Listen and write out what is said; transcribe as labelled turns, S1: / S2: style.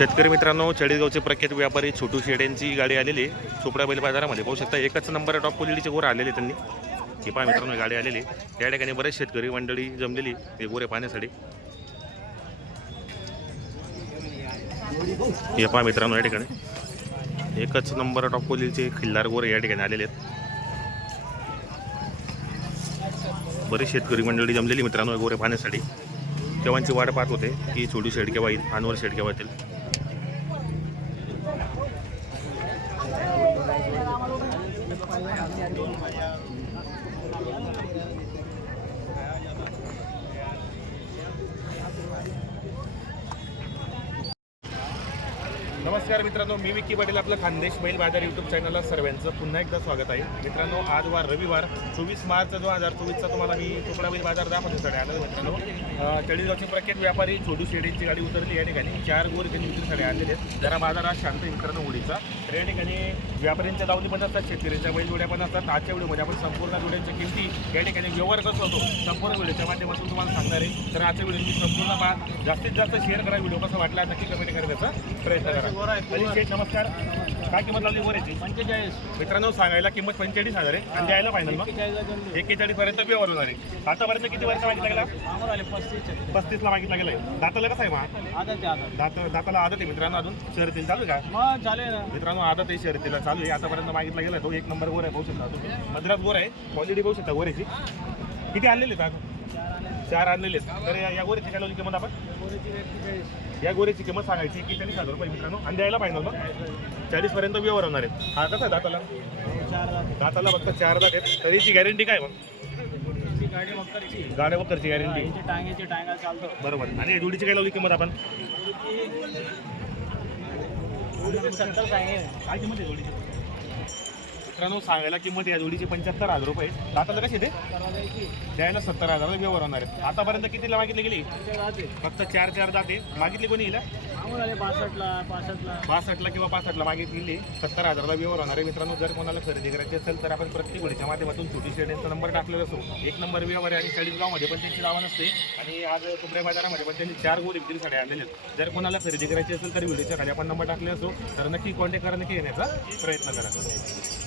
S1: शेतकरी मित्रांनो चाळीसगावचे प्रख्यात व्यापारी छोटू शेड्यांची गाडी आलेली आहे. चोपडा बैल बाजारामध्ये पाहू शकता एकच नंबर टॉप क्वालिटीचे गोरे आलेले त्यांनी. ही पहा मित्रांनो गाडी आलेली या ठिकाणी बरेच शेतकरी मंडळी जमलेली हे गोरे पाहण्यासाठी. हे पहा मित्रांनो या ठिकाणी. एकच नंबर टॉप क्वालिटीचे खिल्लार गोरे या ठिकाणी आलेले आहेत. बरेच शेतकरी मंडळी जमलेली मित्रांनो गोरे पाहण्यासाठी. केव्हांची वाट पाहत होते की छोटी शेड केव्हा येईल अनवर शेड केव्हा येतील नमस्कार मित्रांनो मी विकी पाटील आपलं खानदेश बैल बाजार यूट्यूब चॅनलला सर्वांचं पुन्हा एकदा स्वागत आहे. मित्रांनो आज वार रविवार चोवीस मार्च दोन हजार चोवीसचा तुम्हाला मी कोकणा बैल बाजार दाखवण्यासाठी आलं मित्रांनो. अं, चाळीसगावचे प्रख्यात व्यापारी छोटू शेडीची गाडी उतरली या ठिकाणी चार गोर त्यांनी विक्रीसाठी आलेले आहेत. जरा बाजार आज शांत आहे मित्रांनो होळीचा. तर या ठिकाणी व्यापाऱ्यांच्या दावणी पण असतात शेतकऱ्यांच्या बैल जोड्या पण असतात. आजच्या व्हिडिओमध्ये आपण संपूर्ण जोड्यांच्या किमती या ठिकाणी व्यवहार कसं होतो. संपूर्ण व्हिडिओच्या माध्यमातून तुम्हाला सांगणार आहे. तर आजच्या व्हिडिओची संपूर्ण पहा जास्तीत जास्त शेअर करा. व्हिडिओ कसा वाटला नक्की कमेंट करण्याचा प्रयत्न करा. नमस्कार. काय किंमत लावली गोऱ्याची
S2: पंचेचाळीस.
S1: मित्रांनो सांगायला किंमत पंचेचाळीस हजार आहे आणि द्यायला फायनल मग.
S2: एक्केचाळीस
S1: पर्यंत व्यवहार होणार आहे. आतापर्यंत किती वर्ष मागितला गेला?
S2: पस्तीस
S1: पस्तीसला मागितला गेलाय. दाताला कसं आहे मग?
S2: आता आता
S1: दात दाताला आदत आहे मित्रांनो अजून. शर्यतील चालू आहे का? मित्रांनो आदत आहे शर्यतीला चालू आहे. आतापर्यंत मागितला गेला तो. एक नंबर गोर आहे पाहू शकता मद्रास गोर आहे. क्वालिटी पाहू शकता गोऱ्याची किती आणलेले आहेत अजून चार आणलेले आहेत. तर या या गोऱ्याची काय लावली किंमत आपण? या गोऱ्याची किंमत सांगायची एक्केचाळीस हजार रुपये मित्रांनो. आणि द्यायला पाहिजे मग? चाळीस पर्यंत व्यवहार होणार आहे हा कसा आहे दाताला? दाताला फक्त चार दात आहेत. तर याची गॅरंटी काय मग? गाड्या वगैरेची गॅरंटी
S2: टांगा चालतो
S1: बरोबर. आणि या जोडीची काय लावली किंमत आपण?
S2: सत्तर सांगेल
S1: काय किंमत आहे जोडीची? मित्रांनो सांगायला किंमत या जोडीची पंच्याहत्तर हजार रुपये दाताला कशी ते द्यायला सत्तर हजार व्यवहार होणार आहे. आतापर्यंत कितीला मागितली गेली? फक्त चार चार जाते मागितली कोणी हिला?
S2: आम्हाला
S1: बासष्टला किंवा पासष्टला मागितलेली सत्तर हजारला व्यवहार होणार आहे. मित्रांनो जर कोणाला खरेदी करायची असेल तर आपण प्रत्येक वेळीच्या माध्यमातून छोटी शेड्यांचा नंबर टाकलेला असतो. एक नंबर व्यवहार आहे आणि चाळीसगावमध्ये पण त्यांची नावं नसते. आणि आज कुबऱ्या बाजारामध्ये पण त्यांनी चार गोल विक्री साड्या आणलेले आहेत. जर कोणाला खरेदी करायची असेल तर व्हिडिओच्या खाली आपण नंबर टाकले असतो. तर नक्की कॉन्टॅक्ट करा नक्की येण्याचा प्रयत्न करा.